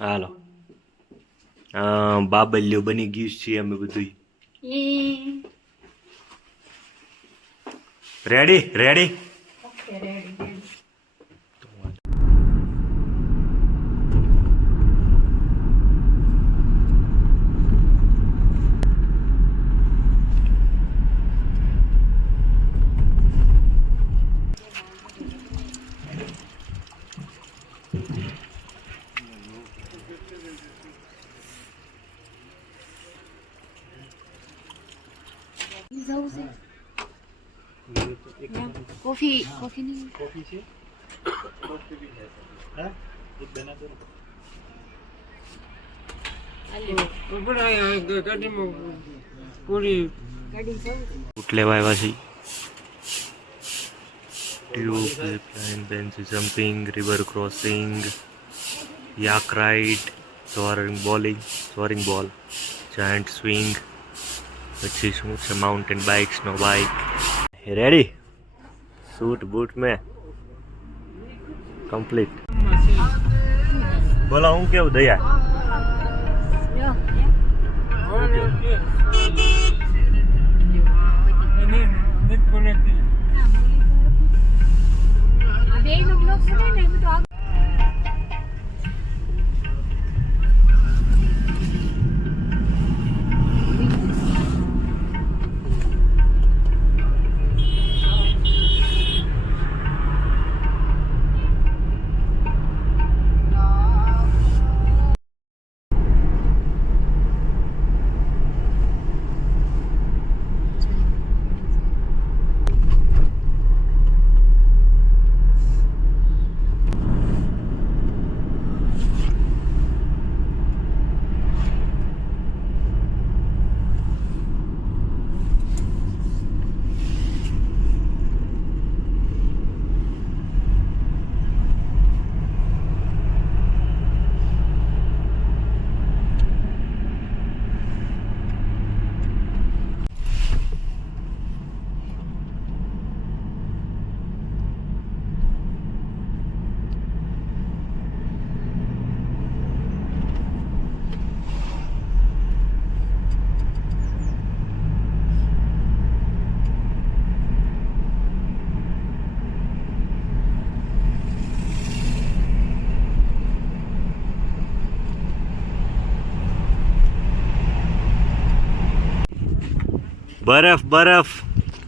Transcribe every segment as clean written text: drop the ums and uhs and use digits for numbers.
હાલો બાબલ્યો બની ગયું છે અમે બધું રેડી રેડી कॉफी कॉफी नहीं कॉफी से कॉफी भी है हाँ एक बना दो पूरी બૂટ લેવા આવ્યા છે ટ્યુબ પ્લેન બેન્ચી jumping river crossing yak ride zorbing ball giant swing પછી શું છે mountain bike snow bike ready suit boot में कंप्लीट बोला हूँ क्या दया बर्फ बर्फ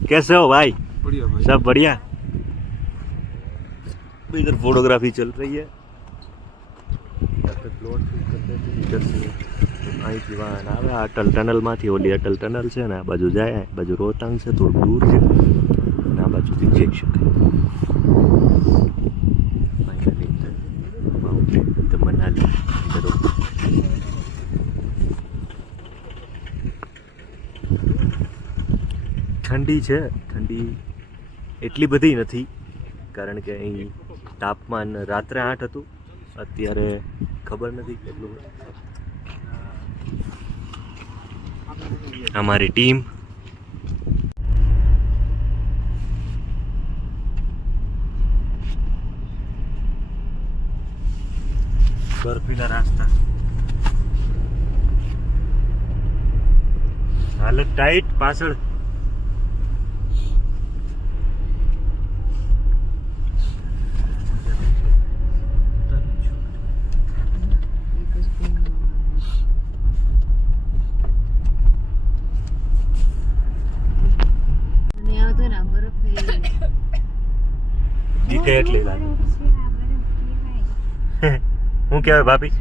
कैसे हो भाई बढ़िया भाई सब बढ़िया इधर फोटोग्राफी चल रही है અહીંથી વાહન આવે અટલ ટનલમાંથી ઓલી અટલ ટનલ છે ને આ બાજુ જાય આ બાજુ રોહતાંગ છે થોડું દૂર છે અને આ બાજુથી જઈ શકાય માઉન્ટેન મનાલી ઠંડી છે ઠંડી એટલી બધી નથી કારણ કે અહીં તાપમાન રાત્રે 8 હતું અત્યારે ખબર નથી કેટલું અમારી ટીમ બરફીલા રાસ્તા હાલત ટાઈટ પાછળ એટલી લાગે હું કહેવાય ભાભી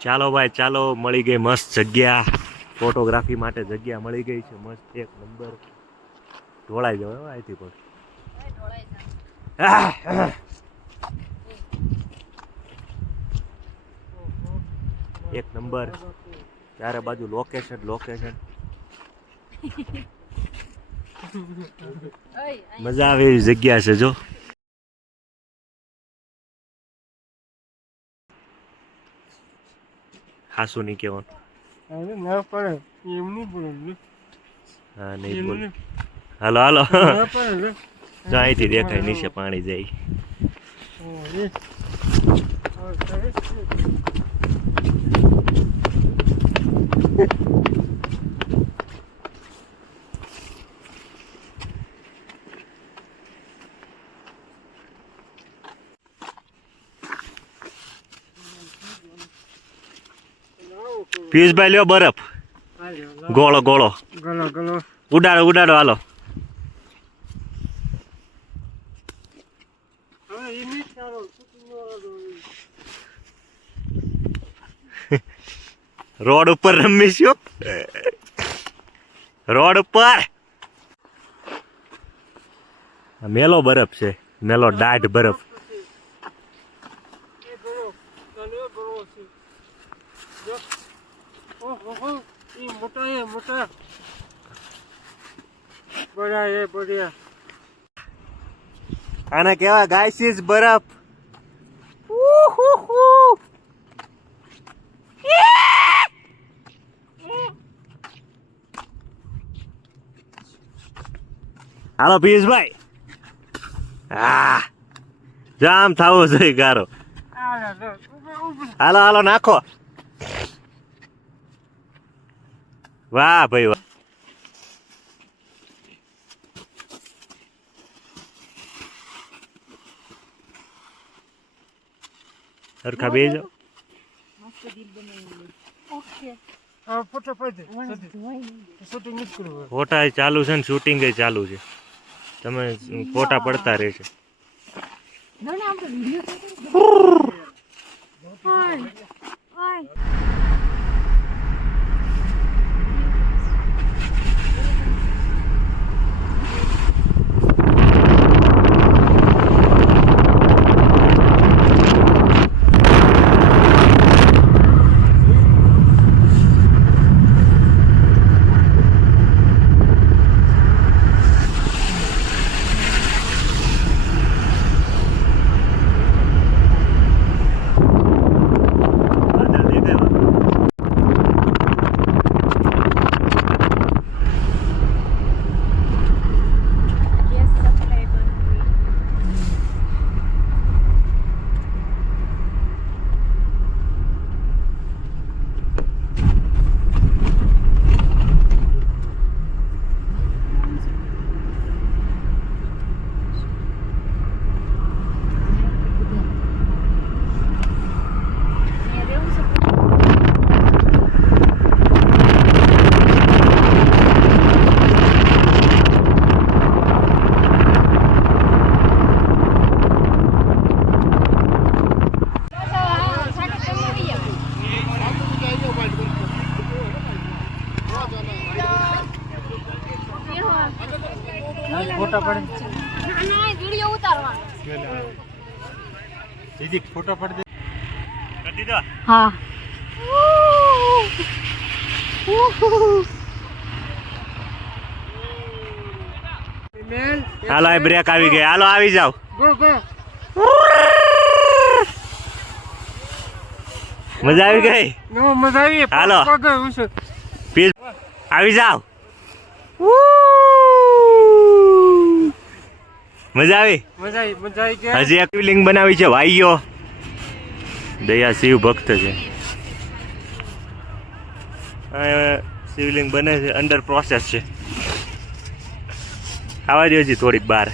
ચાલો ભાઈ ચાલો મળી ગઈ મસ્ત જગ્યા ફોટોગ્રાફી માટે જગ્યા મળી ગઈ છે મસ્ત એક નંબર ઢોળાઈ જવાય અહીંથી પણ એક નંબર ચારે બાજુ લોકેશન મજા આવે એવી જગ્યા છે જો. હાસુ નહીં કહેવાનું. ના પડે એમ નહીં પડે. હા નહીં બોલ. હાલો હાલો જો અહીંથી દેખાય નીચે પાણી જાય. પિયુષભાઈ લ્યો બરફ ગોળો ગલો ઉડાડો હાલો. રોડ ઉપર રમીશું. રોડ ઉપર મેલો બરફ છે. મેલો દાઢ બરફ. મોટા બઢિયા. આને કેવા ગાયસીસ બરફ. હાલો પિયુષભાઈ. હા જામ થવું જોઈએ ગારો. હાલો નાખો. વાહ ભાઈ વાહ. સરખા બે જાઓ. ફોટા ચાલુ છે ને શૂટિંગ ચાલુ છે. તમે ફોટા પડતા રહેશે. ફોટા પડે વિડિયો ઉતારવાનો. દીદી ફોટો પડ દે. કરી દીધો. હા હાલો આ બ્રેક આવી ગઈ. હાલો આવી જાવ. મજા આવી ગઈ. મજા આવી. હાલો આવી જાવ. મજા આવી. હજી એક શિવલિંગ બનાવી છે ભાઈઓ. દયા શિવ ભક્ત છે. શિવલિંગ બને છે. અંડર પ્રોસેસ છે. આવા દે હજી થોડીક બહાર.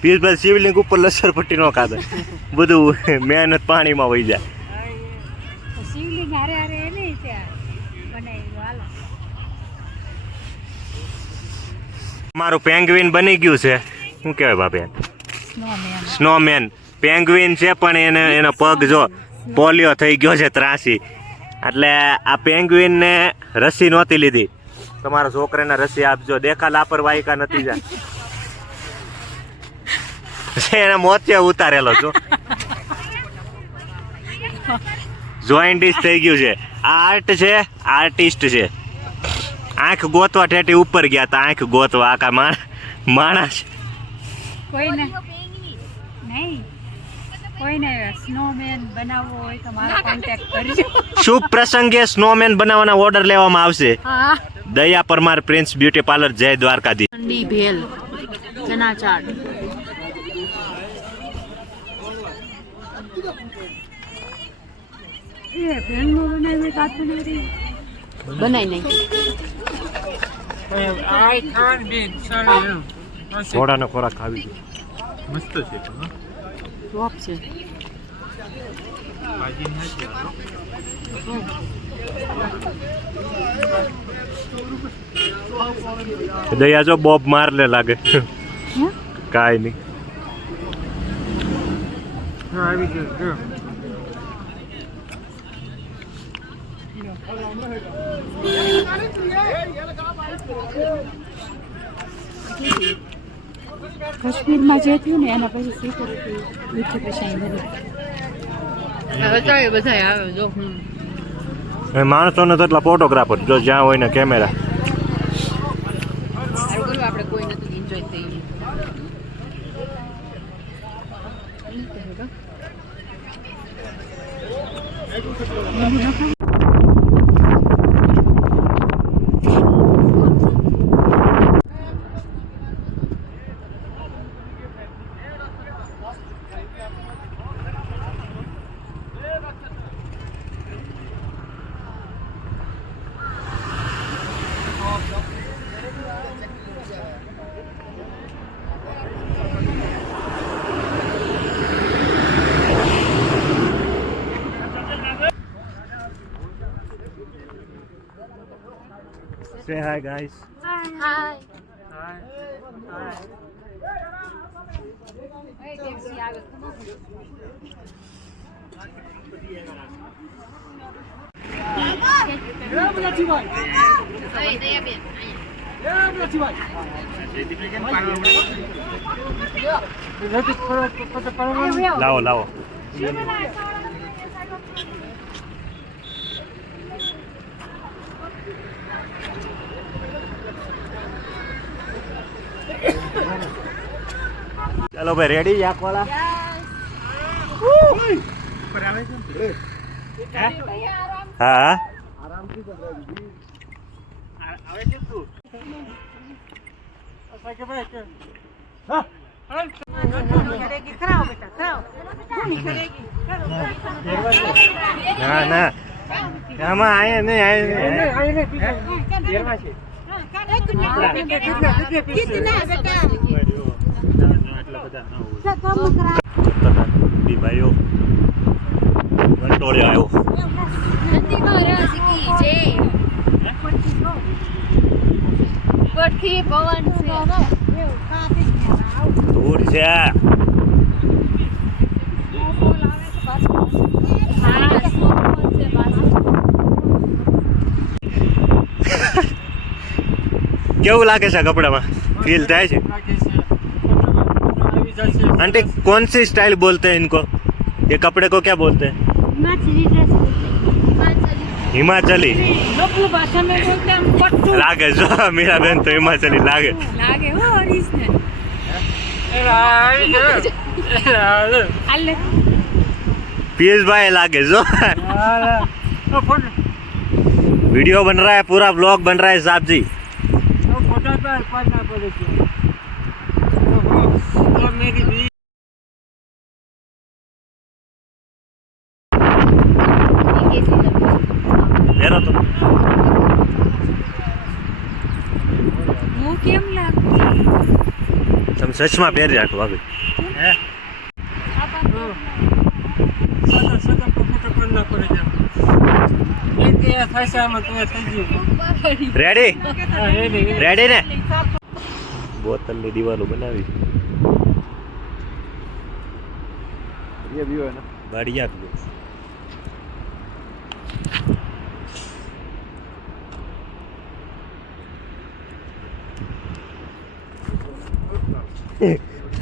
પિયુષભાઈ શિવલિંગ ઉપર લસર પટ્ટી ન ખાધે. બધું મહેનત પાણીમાં વહી જાય. શિવલિંગ હારે હારે એને ત્યાં બનાવ્યું. હાલો મારું પેંગ્વિન બની ગયું છે. શું કહેવાય બાપે? સ્નોમેન. પેંગ્વિન છે પણ એનો પગ જો પોલિયો થઈ ગયો છે ત્રાસી. એટલે આ પેંગ્વિનને રસી નહોતી લીધી. તમારા છોકરાને રસી આપજો. દેખા લાપરવાહી કા નથી જાય. એને મોતિયા ઉતારેલો છો. જોઈન્ટિસ થઈ ગયું છે. આ આર્ટ છે, આર્ટિસ્ટ છે. આંખ ગોતવા ઠેઠી ઉપર ગયા તા, આંખ ગોતવા આખા માણસ. કોઈને નહીં, કોઈને સ્નોમેન બનાવવો હોય તો મારો કોન્ટેક્ટ કરજો. શુભ પ્રસંગે સ્નોમેન બનાવવાના ઓર્ડર લેવામાં આવશે. હા. દયા પરમાર પ્રિન્સ બ્યુટી પાર્લર, જય દ્વારકાધીશ. ઠંડી ભેલ, ચના ચાટ. એ ભેલનું બનાવી કાતું નથી. બનાવી નહીં. થોડાનો ખોરાક ખાવી છે. મસ્ત છે પણ, ટોપ છે. ભાજી નથી દયા જો બોબ મારલે લાગે. હે? કાંઈ નહીં. આવી ગયો. કાશ્મીરમાં જે થયું ને એના પછી સિક્યુરિટી મીઠી પછી બધા આવે જો. એ માણસોને તો એટલા ફોટોગ્રાફર જો જ્યાં હોય ને કેમેરા. આપણે કોઈ નથી એન્જોય થઈ Say hi guys. Hi. Hey, taxi આવે. લાવો લાવો. ચાલો ભાઈ, રેડી યાક વાળા? હા. ના ના આમાં આયા નહીં. ભાઈઓ કંટોળે આવ્યો. દૂર છે. કેવું લાગે છે કપડામાં? फील થાય છે? आंटी कौन सी स्टाइल बोलते हैं इनको? ये कपड़े को क्या बोलते हैं? हिमाचली. भाषा में बोलते हैं पट्टू. लागे जो मेरा बहन तो हिमाचली लागे. लागे हो ओरिजिनल. पीयूष भाई लागे जो. वीडियो बन रहा है, पूरा व्लॉग बन रहा है साहब जी. ले रहा तो હું કેમ લાગુ? તમે સચમાં પહેરી રાખો ભાભી. રેડી રેડી ને? બોતલની દિવાલો બનાવી બાડી આપી.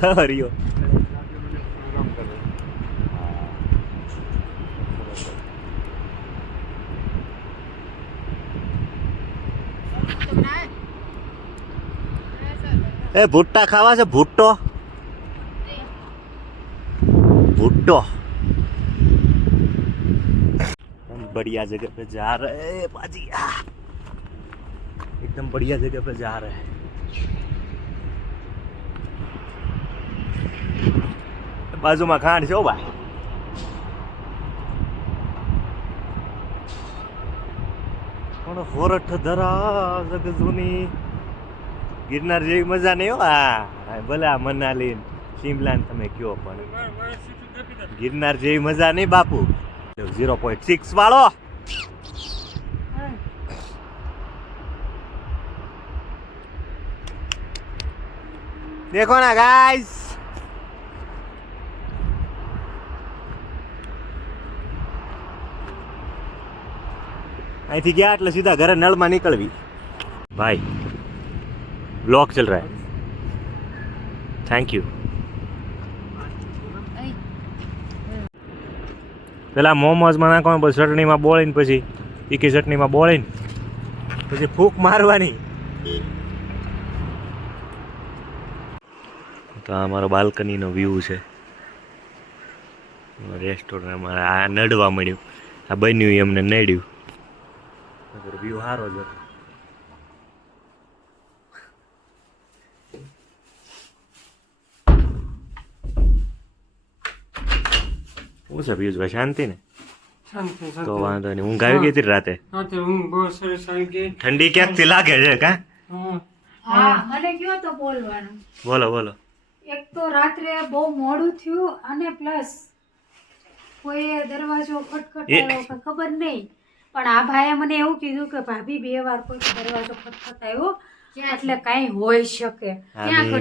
હરિયો એ ભુટ્ટા ખાવા છે ભુટ્ટો भुट्टो हम बढ़िया जगह पे जा रहे हैं बाजी एकदम बढ़िया जगह पे जा रहे हैं બાજુમાં ખાંડ છે ભાઈ પણ હોરઠ ધરા જગ જૂની ગિરનાર જેવી મજા નહીં હો આ ભલે આ મનાલી શિમલા ને તમે કયો પણ ગિરનાર જેવી મજા નહીં બાપુ 0.6 વાળો देखो ना गाइस અહીંથી ગયા એટલે સીધા ઘરે નળમાં નીકળવી ભાઈ બ્લોક ચલ રહા है થેન્ક યુ પેલા મોમોઝમાં નાખવાનું પછી ચટણીમાં બોળીને પછી તીખી ચટણીમાં બોળીને પછી ફૂંક મારવાની તો આ અમારો બાલ્કનીનો વ્યૂ છે રેસ્ટોરન્ટ અમારે આ નડવા મળ્યું આ બન્યું એમને નડ્યું વ્યૂ સારો જ હતો શું છે પિયુષભાઈ શાંતિ ને તો વાંધો નહીં ઊંઘ આવી ગઈ હતી રાતે ઠંડી ક્યાંકથી લાગે છે કા હા મને કયો તો બોલવાનું બોલો બોલો એક તો રાત્રે બહુ મોડું થયું અને પ્લસ કોઈ દરવાજો ખટખટાયો કે ખબર નહીં પણ આ ભાઈએ મને એવું કીધું કે ભાભી 2 વાર કોઈ દરવાજો ખટખટાયો એટલે કઈ હોઈ શકે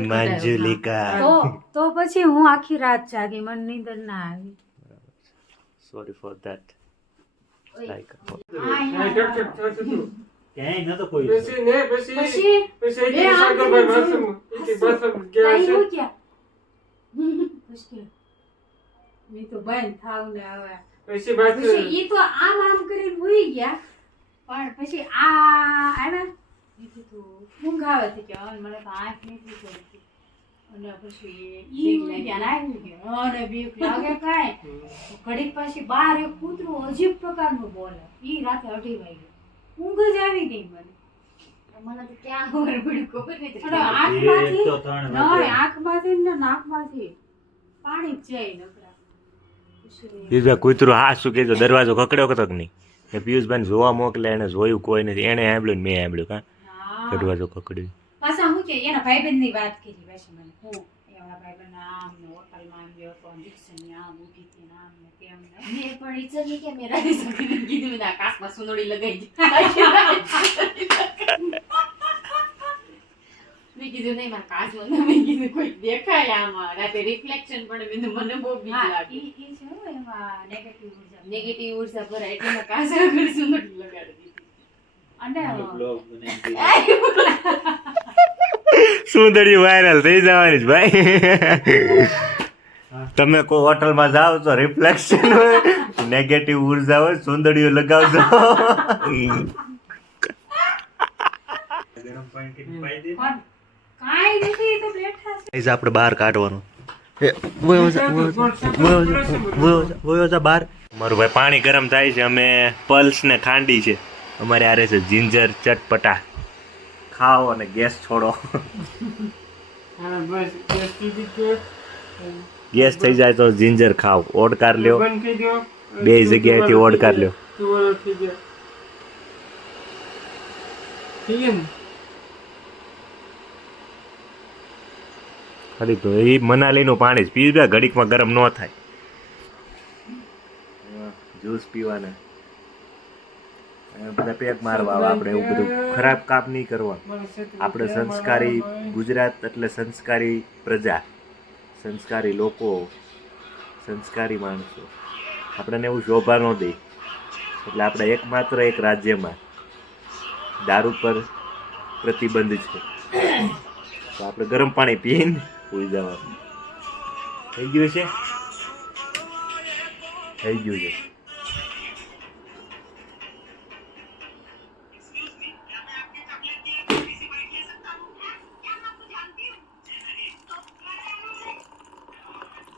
મંજુલિકા તો પછી હું આખી રાત જાગી મને નીંદર ના આવી સોરી ફોર ધેટ લાઈક ક્યાંય નતો કોઈ પછી બે આમ મેં તો બંધ થાવ ને હવે પછી ઈ તો આમ કરીને હોઈ ગયા પણ પછી આ આવ્યા મેં કીધું ઊંઘ આવે છે કે મને તો આંખ નથી ખોલતી અને પછી ઈ હોઈ ગયા ને આવી ગયા અને બીક લાગે કાંઈ ઘડીક પછી બહાર એક કૂતરું અજીબ પ્રકારનું બોલે ઈ રાતે 2:30 વાગે ઊંઘ જ આવી ગઈ મને તો ક્યાં ખબર પડી ખબર નથી આંખમાંથી ને નાકમાંથી પાણી જ જાય નકરા પિયુષભાઈ કૂતરું હા શું કીધું દરવાજો ખકડ્યો કતક નહીં એ પિયુષભાઈ જોવા મોકલે એને જોયું કોઈ નથી એને સાંભળ્યું મેં સાંભળ્યું કા દરવાજો ખકડ્યો પાછા હું કે એના ભાઈબંધ ની વાત કરી પછી મને હું એવા ભાઈબંધ આમ ને હોટલમાં આમ ગયો તો દીક્ષાની આમ ઊભી હતી આમ ને તેમ ને મેં પણ ઈચ્છા કે મેં રાતે સકીને કીધું મેં આકાશમાં સુનોડી લગાઈ મેં કીધું નહીં મારા કાચમાં મેં કીધું કોઈ દેખાય આમાં રાતે રિફ્લેક્શન પડે મેં મને બહુ બીક લાગી ઈ છે એમાં નેગેટિવ ઉર્જા ભરાય એટલે મેં કાચ આગળ સુનોડી લગાડી દીધી અને બ્લોગ બનાવી સુંદરી વાયરલ થઈ જવાની છે ભાઈ તમે કોઈ હોટલમાં જાઓ તો રિફ્લેક્શન હોય નેગેટિવ ઉર્જા હોય સુંદરીઓ લગાવજો ગરમ પાણી કરી પાઈ દે કાઈ નથી તો બેઠા છે આપણે બહાર કાઢવાનું વયો જા બહાર મારું ભાઈ પાણી ગરમ થાય છે અમે પલ્સ ને ખાંડી છે અમારે આરે છે જિંજર ચટપટા ખાઓ અને ગેસ છોડો ગેસ થઈ જાય તો જિંજર ખાઓ ઓડકાર લ્યો 2 જગ્યાએથી ઓડકાર લ્યો ખરી તો એ મનાલીનું પાણી જ પીવું ઘડીકમાં ગરમ ન થાય જ્યુસ પીવાના બધા પેક મારવા આપણે એવું બધું ખરાબ કામ નહીં કરવા આપણે સંસ્કારી ગુજરાત એટલે સંસ્કારી પ્રજા સંસ્કારી લોકો સંસ્કારી માણસો આપણને એવું શોભા ન દે એટલે આપણે એકમાત્ર એક રાજ્યમાં દારૂ પર પ્રતિબંધ છે તો આપણે ગરમ પાણી પીને સુઈ જવાનું થઈ ગયું છે થઈ ગયું છે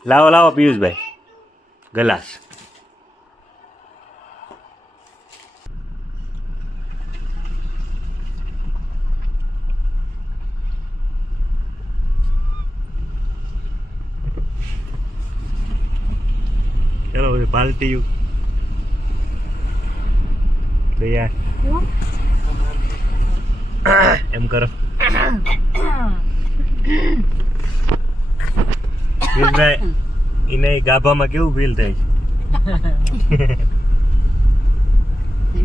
લાવો લાવો પિયુષભાઈ ગ્લાસ. ચલો બધું પાલટીયું તૈયાર એમ કરો. પિયુષભાઈ એને ગાભામાં કેવું ફીલ થાય છે?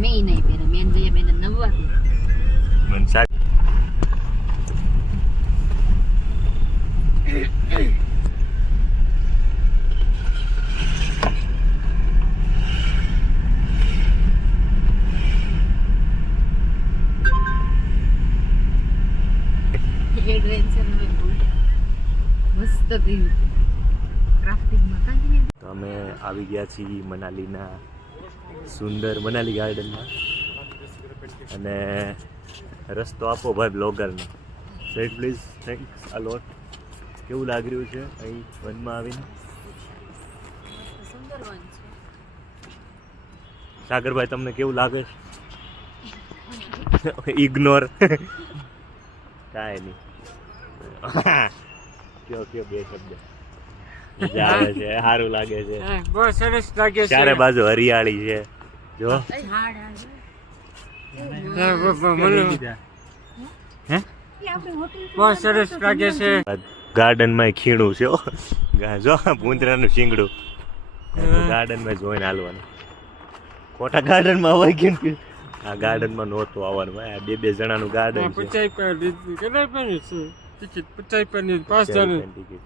મેં નહીં પહેરે મેં જઈએ બેન નવવા મને સાચ એડવેન્ચર મસ્ત થયું ક્રાફ્ટિંગમાં કાંઈ તો અમે આવી ગયા છીએ મનાલીના સુંદર મનાલી ગાર્ડનમાં. અને રસ્તો આપો ભાઈ બ્લોગરનો. સેટ પ્લીઝ થેન્ક્સ અ લોટ. કેવું લાગી રહ્યું છે અહીં વનમાં આવીને? સુંદર વન છે. સાગરભાઈ તમને કેવું લાગે છે? ઇગ્નોર કાંઈ નહીં. કયો બે શબ્દ. મજા આવે છે, સારું લાગે છે, બહુ સરસ લાગે છે. ચારે બાજુ હરિયાળી છે. જો બહુ સરસ લાગે છે. ગાર્ડનમાં ખીણું છે હો. જો ભૂંદરાનું શીંગડું ગાર્ડનમાં જોઈને હાલવાનું. ખોટા ગાર્ડનમાં હોય કેમ કે આ ગાર્ડનમાં નહોતું આવવાનું ભાઈ. આ બે જણાનું ગાર્ડન છે. 50 પર લીધી કેટલા પેની છે ટિકિટ? 50 પર ની 5 જણ ટિકિટ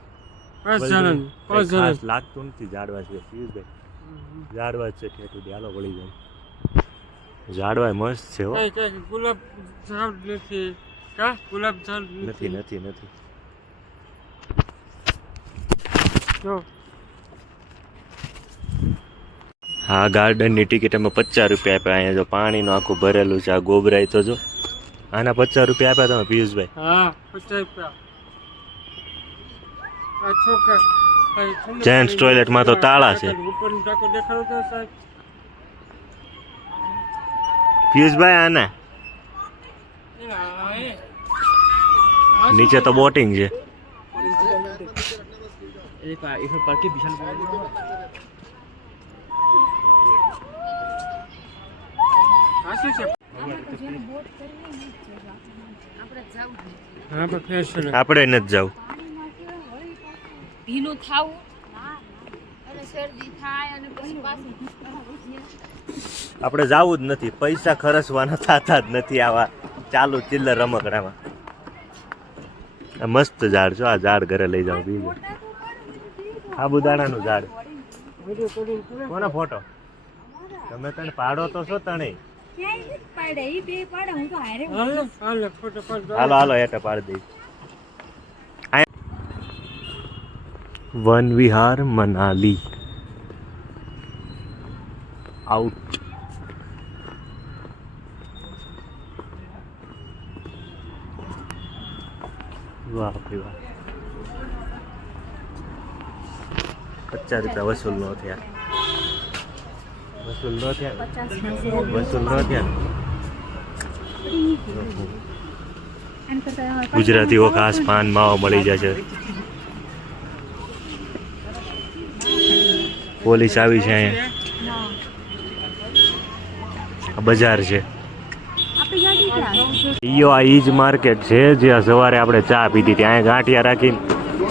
5 જણ 5 જણ ખાસ લાગતું નથી. ઝાડવા છે પિયુષભાઈ, ઝાડવા છે ઠેઠ સુધી હાલો વળી જાય. ઝાડવા મસ્ત છે હો. કઈ ગુલાબ ઝાડ નથી કા? ગુલાબ ઝાડ નથી નથી નથી. જો હા ગાર્ડનની ટિકિટ અમે 50 રૂપિયા આપ્યા. અહીંયા જો પાણીનું આખું ભરેલું છે. આ ગોબરાઈ તો જો આના 50 રૂપિયા આપ્યા તમે પિયુષભાઈ. હા 50 રૂપિયા. આ છોકરા જેન્ટ્સ ટોયલેટમાં તો તાળા છે. ઉપરનો ટાંકો દેખાડો તો સાહેબ. પિયુષભાઈ આના નીચે તો બોટિંગ છે. આપણે નથી જવું. ભીનું થાવું અને શરદી થાય અને પછી પાછું આપણે જવું જ નથી. પૈસા ખર્ચવાના થતા જ નથી આવા ચાલુ ચિલ્લર રમકડામાં. આ મસ્ત ઝાડ છો. આ ઝાડ ઘરે લઈ જાઉં. બીજું સાબુદાણાનું ઝાડ. કોનો ફોટો? તમે તને પાડો તો છો તને. હાલો ફોટો પાડ. હાલો હાલો હેઠે પાડી દઈશ. વન વિહાર મનાલી આઉટ. વાહ ભાઈ વાહ. 50 રૂપિયા વસૂલ ન થયા. વસૂલ ન થયા. ગુજરાતીઓ ખાસ પાન માવો મળી જશે. પોલીસ આવી છે અહીંયા. બજાર છે. ઈયો આ ઈજ માર્કેટ છે જ્યાં સવારે આપણે ચા પીધી હતી. અહીંયા ગાંઠિયા રાખીને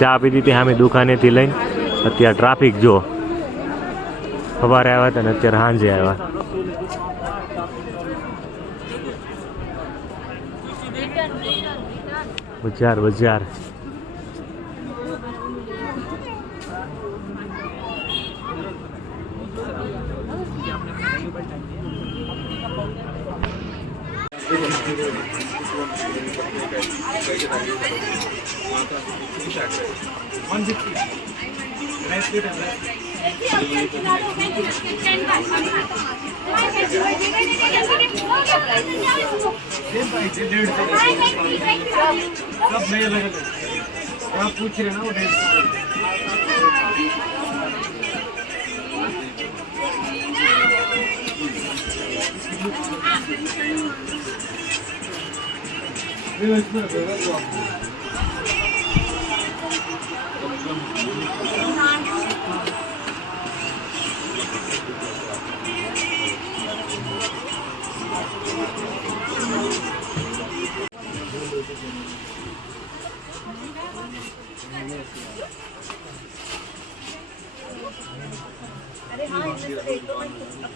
ચા પીધી હતી સામે દુકાનેથી લઈને. અત્યારે ટ્રાફિક જો. સવારે આવ્યા હતા ને અત્યારે સાંજે આવ્યા. બજાર सब नए अलग अलग आप पूछ रहे ना वो 150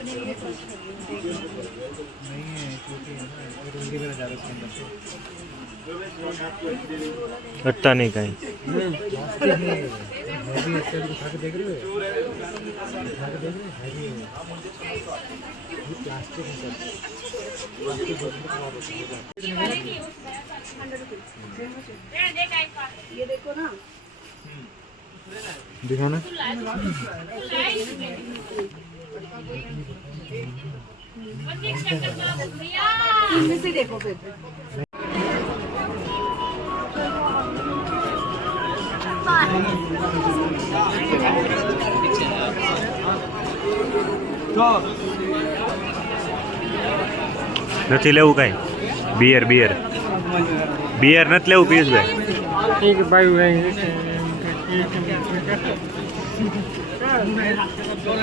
नहीं है क्योंकि रुंगी मेरा ज़्यादा इसके अंदर से घटता नहीं कहीं हैवी इसके अंदर उठा के देख रहे हो उठा के देख रहे हो हैवी है ये प्लास्टिक है सर प्लास्टिक बहुत खराब होता है ये देखो ना दिखा ना इनमें से देखो फिर નથી લેવું કઈ બિયર બિયર બિયર નથી લેવું પિયુષભાઈ ठीक है भाई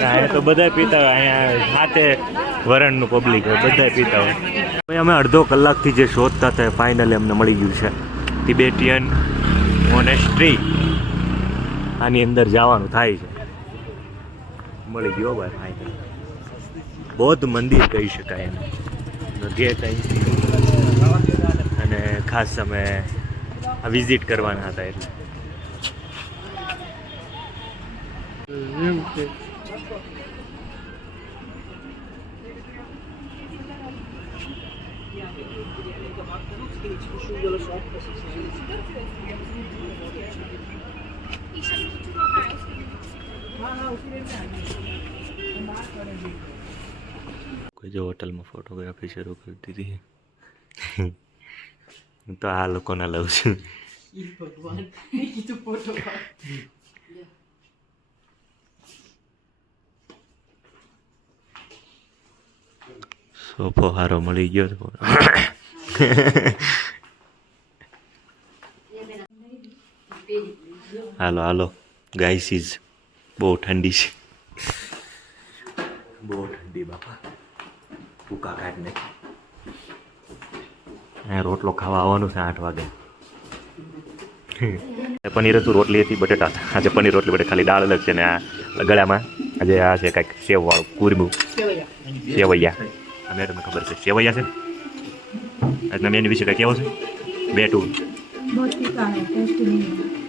અહીંયા તો બધા પીતા હોય અહીંયા હાથે વરણનું પબ્લિક હોય બધા પીતા હોય ભાઈ અમે અડધો કલાકથી જે શોધતા હતા ફાઇનલી અમને મળી ગયું છે તિબેટિયન મોનેસ્ટ્રી આની અંદર જવાનું થાય છે મળી ગયો ભાઈ ફાઇનલ બૌદ્ધ મંદિર કહી શકાય એને ગેટ અહીંથી અને ખાસ અમે વિઝિટ કરવાના હતા એટલે કોઈ જો હોટલમાં ફોટોગ્રાફી શરૂ કરી દીધી હું તો આ લોકોના લઉં છું ભગવાન કીધું ફોટો સોફો હારો મળી ગયો તો હાલો હાલો ગાઈસીસ બહુ ઠંડી છે બહુ ઠંડી બાપા ભૂકા કાઢ ને અહીંયા રોટલો ખાવા આવવાનું છે 8 વાગે પનીર હતું રોટલી હતી બટેટા હતા આજે પનીર રોટલી બટેટા ખાલી દાળ અલગ છે ને આ ગળામાં આજે આ છે કાંઈક સેવવાળું કુરમું સેવૈયા આ મેડમને ખબર છે સેવૈયા છે આજના મેનુ વિશે કાંઈ કેવો છે બેટું बहुत तीखा है टेस्ट नहीं है